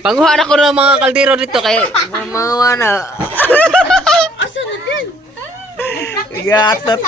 Panguha na ko ng mga kaldero dito kay mga na. Asa na din? Gatot.